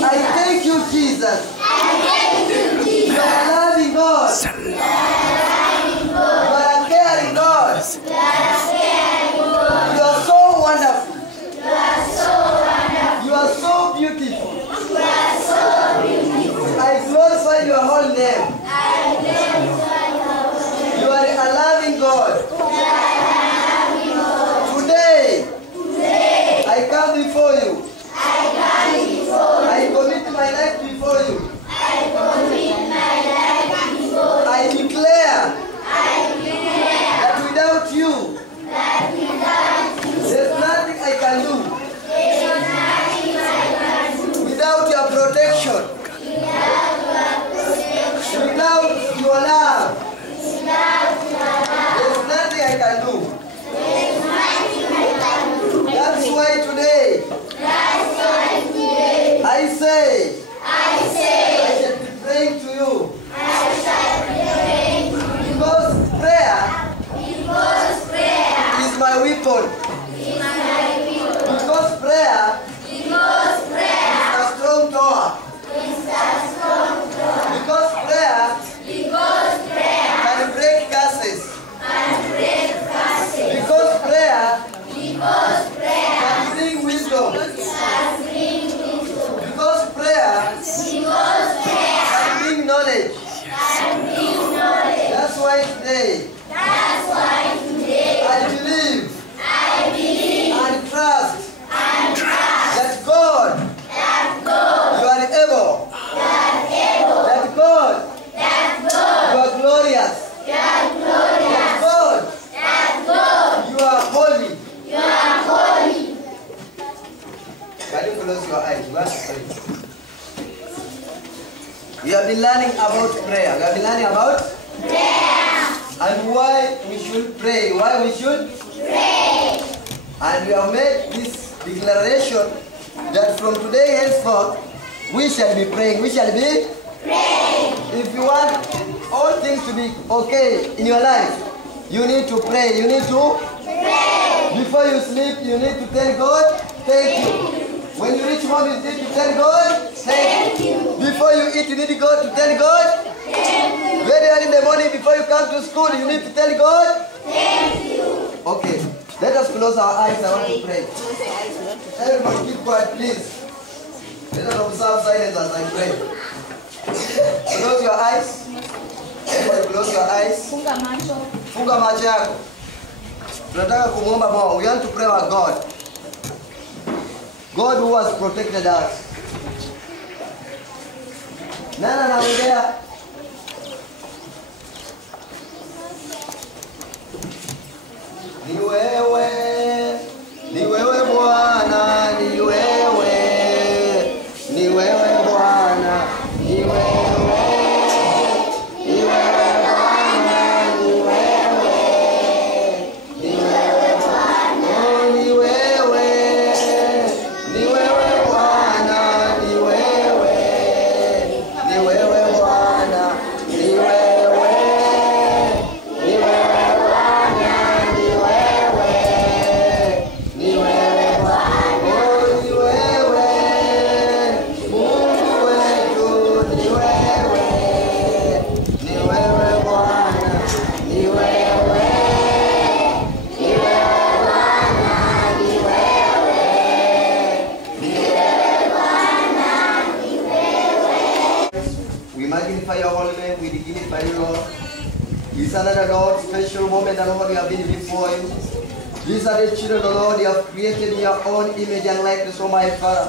I thank you, Jesus. You are a loving God. You are a caring God. You are so wonderful. You are so beautiful. I glorify your holy name. You are a loving God. Today, I come before you. I commit my life before you. I declare that without you, there's nothing I can do. Without your protection, without your love, there's nothing I can do. That's why today, I say, I shall be praying to you. Because prayer is my weapon. Because prayer is a strong tower. Because prayer can break curses. Because prayer can bring wisdom. Because prayer can bring knowledge. That's why today I believe and trust that God, you are able. That God, you are glorious. That God, you are holy. Can you close your eyes? You want to pray. We have been learning about prayer. We have been learning about and why we should pray. Why we should pray. And we have made this declaration that from today henceforth we shall be praying. We shall be praying. If you want all things to be okay in your life, you need to pray. You need to pray. Before you sleep, you need to tell God, thank you. When you reach home, you need to tell God, thank you. Before you eat, you need to go to tell God, thank you. Very early in the morning, before you come to school, you need to tell God, thank you. Okay, let us close our eyes. I want to pray. Everybody keep quiet, please. Let us observe silence as I pray. Close your eyes. Everybody close your eyes. Funga macho yako. Tunataka kumuomba Mungu. We want to pray our God. God who has protected us. Nana naongea. Ni wewe Bwana, ni wewe Bwana, ni wewe These are the children, O Lord, you have created in your own image and likeness, O my Father.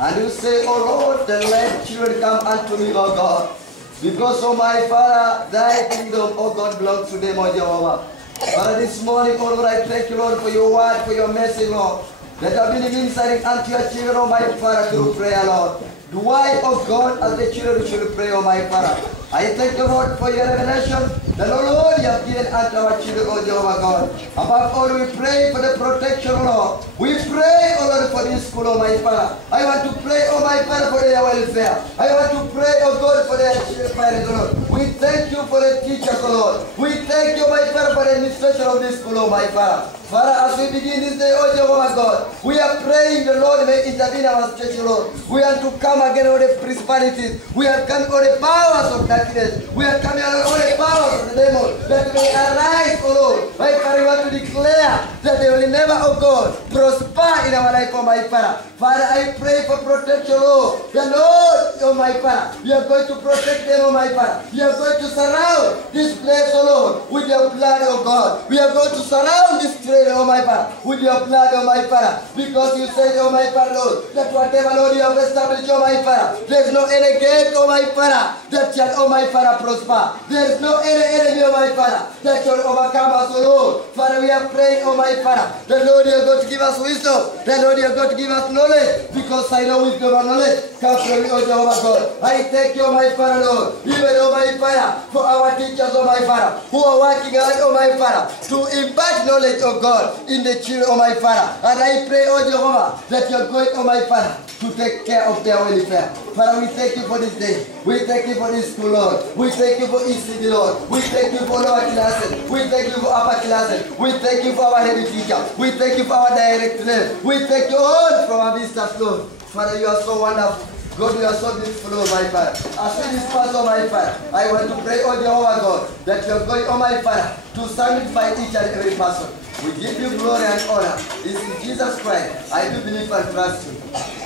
And you say, O Lord, then let children come unto me, O God. Because, O my Father, thy kingdom, O God, belongs to them, O Jehovah. Father, this morning, O Lord, I thank you, Lord, for your word, for your mercy, Lord, that have been ministering unto your children, O my Father, through prayer, Lord. Do I, O God, as the children should pray, O my Father. I thank you, Lord, for your revelation. That, O Lord, you have given unto our children, O Jehovah God. Above all, we pray for the protection, O Lord. We pray, O Lord, for this school, O my Father. I want to pray, O my Father, for their welfare. I want to pray, O oh God, for the parents, Lord. We thank you for the teachers, Lord. We thank you, my Father, for the administration of this school, oh my Father. Father, as we begin this day, oh Jehovah God, we are praying the Lord may intervene in our church, Lord. We are to come again all the principalities. We are coming all the powers of darkness. We are coming all the powers of the devil that may arise, oh Lord. My Father, we want to declare that they will never, oh God, prosper in our life, oh my Father. Father, I pray for protection, Lord. The Lord, oh my Father, we are going to protect them, oh my Father. We are going to surround this place, oh Lord, with your blood, oh God. We are going to surround this place, oh my Father, with your blood, oh my Father. Because you said, oh my Father, Lord, that whatever, Lord, you have established, oh my Father, there is no any gate, oh my Father, that shall, oh my Father, prosper. There is no any enemy, oh my Father, that shall overcome us, oh Lord. Father, we are praying, oh my Father, the Lord, you are going to give us wisdom. The Lord, you are going to give us knowledge, because I know wisdom and knowledge comes from you, oh Jehovah God. I thank you, oh my Father, Lord, even, oh my Father, for our teachers, oh my Father, who are working hard, oh my Father, to impart knowledge, oh God, in the children, oh my Father. And I pray, oh Jehovah, that you are going, oh my Father, to take care of their welfare. Father, we thank you for this day. We thank you for this school, Lord. We thank you for ECD, Lord. We thank you for lower classes. We thank you for upper classes. We thank you for our head teacher. We thank you for our director. We thank you all from our visitors, Lord. Father, you are so wonderful. God, you are so beautiful, oh my Father. As we discuss, oh my Father, I want to pray, oh Jehovah God, that you are going, oh my Father, to sanctify each and every person. We give you glory and honor. It's in Jesus Christ. I do believe and trust you.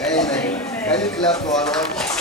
Amen. Can you clap for our Lord?